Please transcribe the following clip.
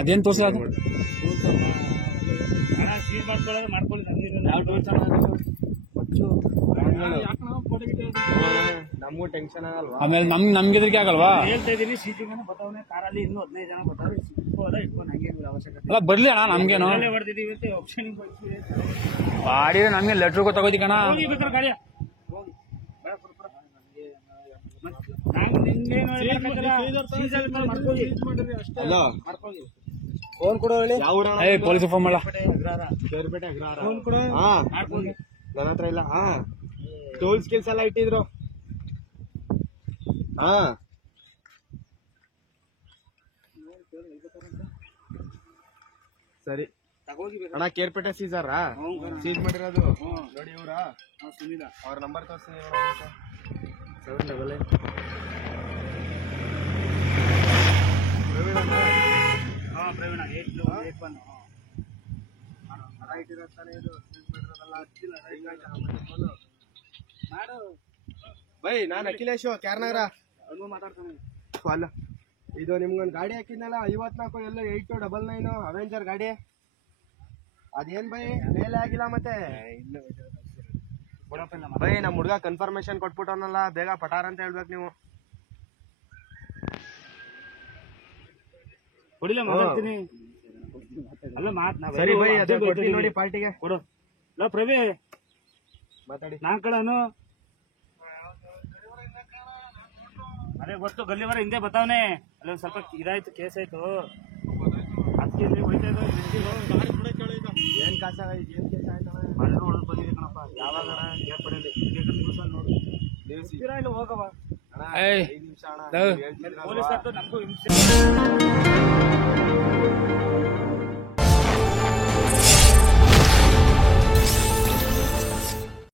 ಅದೇನ್ ತೋರ್ಸ ನಮಗೂ ಟೆನ್ಷನ್ ಆಗಲ್ವಾ? ಆಮೇಲೆ ನಮ್ಗೆ ಎದ್ರಿಕೆ ಆಗಲ್ವಾ? ಹೇಳ್ತಾ ಇದೀನಿ, ಸೀಟಿಂಗ್ ಬತಾವನೆ ಕಾರಲ್ಲಿ ಇನ್ನೂ 15 ಜನ ಬರ್ತಾರೆ. ಇಟ್ಕೊಂಡು ಹಂಗೇನಿಲ್ಲ ಅವಶ್ಯಕತೆ ಅಲ್ಲ ಬರ್ಲಿ ಅಣ್ಣ, ನಮ್ಗೇನು ಹೊಡೆದಿದ್ದೀವಿ ಅಂತ ಆಪ್ಷನ್ ಬಾಡಿ ನಮ್ಗೆ ಲೆಟ್ರ್ ಗೊತ್ತಾಗೋದಿ ಕಣ. ಹೋಗಿ ಬೇಕಾದ್ರೆ ಗಾಡಿಯ ಫೋನ್ ಕೊಡೋ ಹೇಳಿ. ಪೊಲೀಸ್ ಫೋನ್ ಮಾಡ. ಕೇರ್ಪೇಟೆ ಫೋನ್ ಕೊಡೋ. ಹಾ ನನ್ನ ಹತ್ರ ಇಲ್ಲ. ಹಾ ಟೂಲ್ ಸ್ಕಿಲ್ಸ್ ಎಲ್ಲ ಇಟ್ಟಿದ್ರು. ಹಾ ಸರಿ ಅಣ್ಣ, ಕೇರ್ಪೇಟೆ ಸೀಸರಾ ಸೀಸ್ ಮಾಡಿರೋದು ನೋಡಿ. ಇವ್ರ ಅವ್ರ ನಂಬರ್ ತೋರಿಸ್ತೀನಿ. 788 ಪ್ರವೀಣ 881 ಬೈ. ನಾನ್ ಅಖಿಲೇಶ್ ಕ್ಯಾರ್ನಗರ ಮಾತಾಡ್ತಾನೆ. ಅಲ್ಲ, ಇದು ನಿಮ್ಗೊಂದು ಗಾಡಿ ಹಾಕಿದ್ನಲ್ಲ 54 ಎಲ್ಲ 8299 ಅವೆಂಜರ್ ಗಾಡಿ. ಅದೇನ್ ಬೈ ಮೇಲೆ ಆಗಿಲ್ಲ ಮತ್ತೆ? ಬೈ ನಮ್ ಹುಡ್ಗ ಕನ್ಫರ್ಮೇಶನ್ ಕೊಟ್ಬಿಟ್ಟವನಲ್ಲ, ಬೇಗ ಪಟಾರ್ ಅಂತ ಹೇಳ್ಬೇಕು ನೀವು. ಕೊಡಿಲ್ಲ, ಮಾತಾಡ್ತೀನಿ. ಅಲ್ಲ ಸರಿ ಬೈ, ಅದೇ ಕೊಡ್ತೀನಿ ನೋಡಿ ಪಾರ್ಟಿಗೆ. ಕೊಡು. ಲೋ ಪ್ರವೀ ಮಾತಾಡಿ. ನಾನ್ ಕಳನು ಅದೇ ಗೊತ್ತು, ಗಲ್ಲಿವರ ಹಿಂದೆ ಬತ್ತಾವನೆ. ಅಲ್ಲೊಂದ್ ಸ್ವಲ್ಪ ಇದಾಯ್ತು, ಕೇಸ್ ಆಯ್ತು. ಅದಕ್ಕೆ ಹೋಯ್ತಾ ಏನ್ ಕಾಸ ಏನ್ ಕೇಸ್ ಆಯ್ತಣ್ಣ? ಎಲ್ಲರೂ ಹೊಡೆದು ಬಂದಿದೆ ಕಣಪ್ಪ. ಯಾವಾಗ ಏರ್ಪಡೆಯಲ್ಲಿ ನೋಡಿ ನೀವು ಹೋಗವ ಅಣ್ಣ, 5 ನಿಮಿಷ ಅಣ್ಣ. ಏಯ್. ಹೇಳ್ತಿದ್ರಲ್ವಾ? ಪೊಲೀಸ್ ನಮಗೂ ಹಿಂಸೆ.